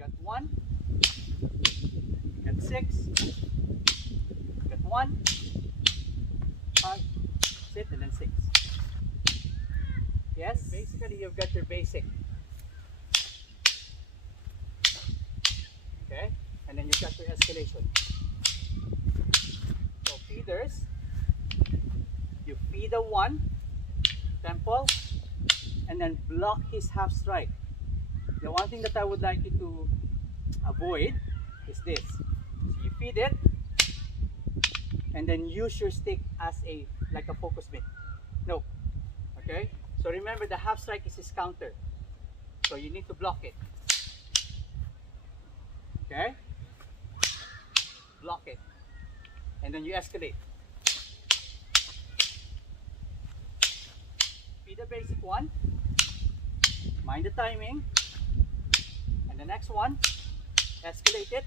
got 1, got 6, got 1, 5, sit, and then 6. Yes, basically you've got your basic. Okay, and then you've got your escalation. So feeders, you feed a 1 temple and then block his half strike. The one thing that I would like you to avoid is this. So you feed it and then use your stick as like a focus mitt. No. Okay? So remember, the half strike is his counter. So you need to block it. Okay? Block it. And then you escalate. Feed the basic 1. Mind the timing. And the next one, escalate it.